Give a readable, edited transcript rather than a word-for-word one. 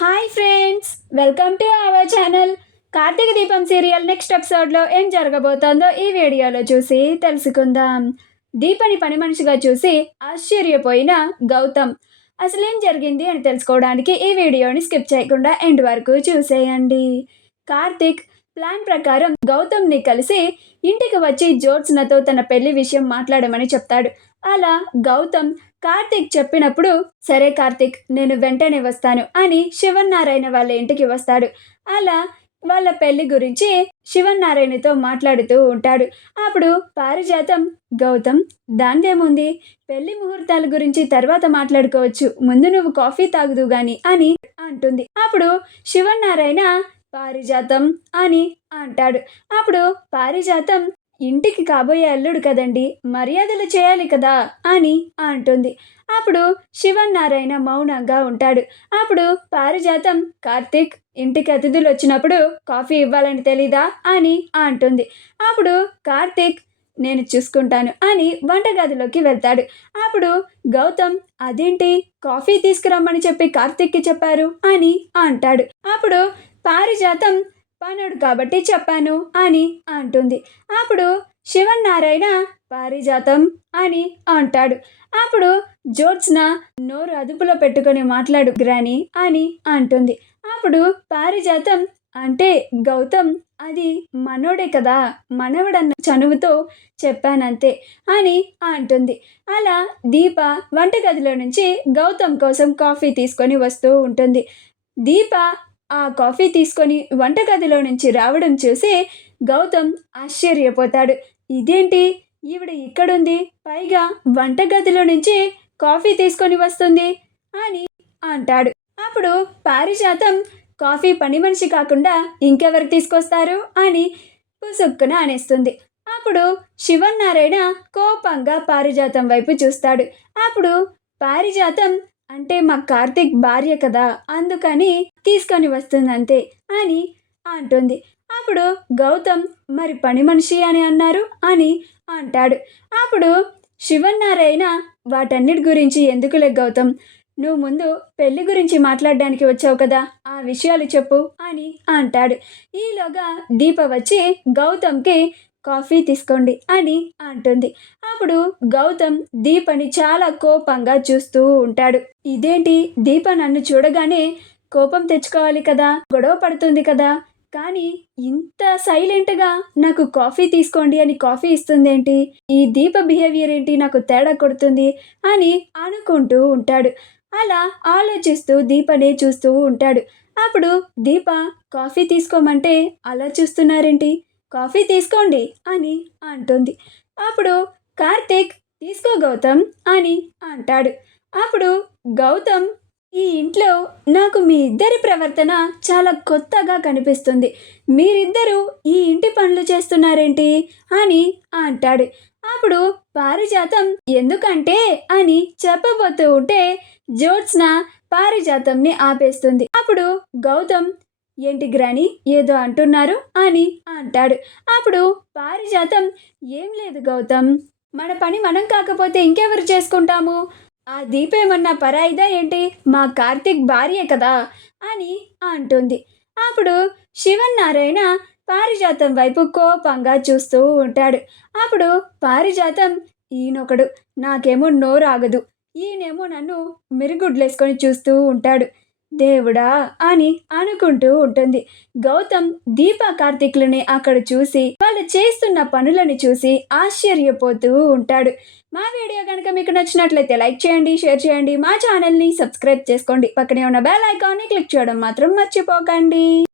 Hi friends, welcome to our channel. Karthika Deepam serial next ఎపిసోడ్లో ఏం జరగబోతోందో ఈ వీడియోలో చూసి తెలుసుకుందాం. దీపని పని మనిషిగా చూసి ఆశ్చర్యపోయిన గౌతమ్ అసలేం జరిగింది అని తెలుసుకోవడానికి ఈ వీడియోని స్కిప్ చేయకుండా ఎండ్ వరకు చూసేయండి. కార్తీక్ ప్లాన్ ప్రకారం గౌతమ్ని కలిసి ఇంటికి వచ్చి జ్యోత్స్నతో తన పెళ్లి విషయం మాట్లాడమని చెప్తాడు. అలా గౌతమ్ కార్తీక్ చెప్పినప్పుడు సరే కార్తీక్, నేను వెంటనే వస్తాను అని శివన్నారాయణ వాళ్ళ ఇంటికి వస్తాడు. అలా వాళ్ళ పెళ్లి గురించి శివన్నారాయణతో మాట్లాడుతూ ఉంటాడు. అప్పుడు పారిజాతం, గౌతమ్ దాందేముంది, పెళ్లి ముహూర్తాల గురించి తర్వాత మాట్లాడుకోవచ్చు, ముందు నువ్వు కాఫీ తాగుదు గాని అని అంటుంది. అప్పుడు శివన్నారాయణ పారిజాతం అని అంటాడు. అప్పుడు పారిజాతం ఇంటికి కాబోయే అల్లుడు కదండి, మర్యాదలు చేయాలి కదా అని అంటుంది. అప్పుడు శివన్నారాయణ మౌనంగా ఉంటాడు. అప్పుడు పారిజాతం, కార్తీక్ ఇంటికి అతిథులు వచ్చినప్పుడు కాఫీ ఇవ్వాలని తెలీదా అని అంటుంది. అప్పుడు కార్తీక్ నేను చూసుకుంటాను అని వంటగదిలోకి వెళ్తాడు. అప్పుడు గౌతమ్ అదేంటి, కాఫీ తీసుకురమ్మని చెప్పి కార్తీక్కి చెప్పారు అని అంటాడు. అప్పుడు పారిజాతం పనుడు కాబట్టి చెప్పాను అని అంటుంది. అప్పుడు శివన్నారాయణ పారిజాతం అని అంటాడు. అప్పుడు జ్యోత్స్న నోరు అదుపులో పెట్టుకొని మాట్లాడు గ్రాని అని అంటుంది. అప్పుడు పారిజాతం అంటే గౌతమ్ అది మనోడే కదా, మనవడన్న చనువుతో చెప్పానంతే అని అంటుంది. అలా దీప వంటగదిలో నుంచి గౌతమ్ కోసం కాఫీ తీసుకొని వస్తూ ఉంటుంది. దీప ఆ కాఫీ తీసుకొని వంటగదిలో నుంచి రావడం చూసి గౌతమ్ ఆశ్చర్యపోతాడు. ఇదేంటి, ఈవిడ ఇక్కడుంది, పైగా వంటగదిలో నుంచి కాఫీ తీసుకొని వస్తుంది అని అంటాడు. అప్పుడు పారిజాతం కాఫీ పని మనిషి కాకుండా ఇంకెవరు తీసుకొస్తారు అని పుసుక్కున అనేస్తుంది. అప్పుడు శివన్నారాయణ కోపంగా పారిజాతం వైపు చూస్తాడు. అప్పుడు పారిజాతం అంటే మా కార్తీక్ భార్య కదా, అందుకని తీసుకొని వస్తుందంతే అని అంటుంది. అప్పుడు గౌతమ్ మరి పని మనిషి అని అన్నారు అని అంటాడు. అప్పుడు శివన్నారాయణ వాటన్నిటి గురించి ఎందుకులే గౌతమ్, నువ్వు ముందు పెళ్లి గురించి మాట్లాడడానికి వచ్చావు కదా, ఆ విషయాలు చెప్పు అని అంటాడు. ఈలోగా దీప వచ్చి గౌతమ్కి కాఫీ తీసుకోండి అని అంటుంది. అప్పుడు గౌతమ్ దీపని చాలా కోపంగా చూస్తూ ఉంటాడు. ఇదేంటి, దీప నన్ను చూడగానే కోపం తెచ్చుకోవాలి కదా, గొడవ పడుతుంది కదా, కానీ ఇంత సైలెంట్గా నాకు కాఫీ తీసుకోండి అని కాఫీ ఇస్తుందేంటి, ఈ దీప బిహేవియర్ ఏంటి, నాకు తేడా కొడుతుంది అని అనుకుంటూ ఉంటాడు. అలా ఆలోచిస్తూ దీపనే చూస్తూ ఉంటాడు. అప్పుడు దీప కాఫీ తీసుకోమంటే అలా చూస్తున్నారేంటి, కాఫీ తీసుకోండి అని అంటుంది. అప్పుడు కార్తీక్ తీసుకో గౌతమ్ అని అంటాడు. అప్పుడు గౌతమ్ ఈ ఇంట్లో నాకు మీ ఇద్దరి ప్రవర్తన చాలా కొత్తగా కనిపిస్తుంది, మీరిద్దరూ ఈ ఇంటి పనులు చేస్తున్నారేంటి అని అంటాడు. అప్పుడు పారిజాతం ఎందుకంటే అని చెప్పబోతూ ఉంటే జ్యోత్స్న పారిజాతంని ఆపేస్తుంది. అప్పుడు గౌతమ్ ఏంటి గ్రాని ఏదో అంటున్నారు అని అంటాడు. అప్పుడు పారిజాతం ఏం లేదు గౌతమ్, మన పని మనం కాకపోతే ఇంకెవరు చేసుకుంటాము, ఆ దీపేమన్నా పరాయిదా ఏంటి, మా కార్తీక్ భార్యే కదా అని అంటుంది. అప్పుడు శివన్నారాయణ పారిజాతం వైపు కోపంగా చూస్తూ ఉంటాడు. అప్పుడు పారిజాతం ఈయనొకడు, నాకేమో నోరాగదు, ఈయనేమో నన్ను మిరుగుడ్లేసుకొని చూస్తూ ఉంటాడు, దేవుడా అని అనుకుంటూ ఉంటుంది. గౌతమ్ దీప కార్తీక్లని అక్కడ చూసి వాళ్ళు చేస్తున్న పనులను చూసి ఆశ్చర్యపోతూ ఉంటాడు. మా వీడియో కనుక మీకు నచ్చినట్లయితే లైక్ చేయండి, షేర్ చేయండి, మా ఛానల్ని సబ్స్క్రైబ్ చేసుకోండి, పక్కనే ఉన్న బెల్ ఐకాన్ని క్లిక్ చేయడం మాత్రం మర్చిపోకండి.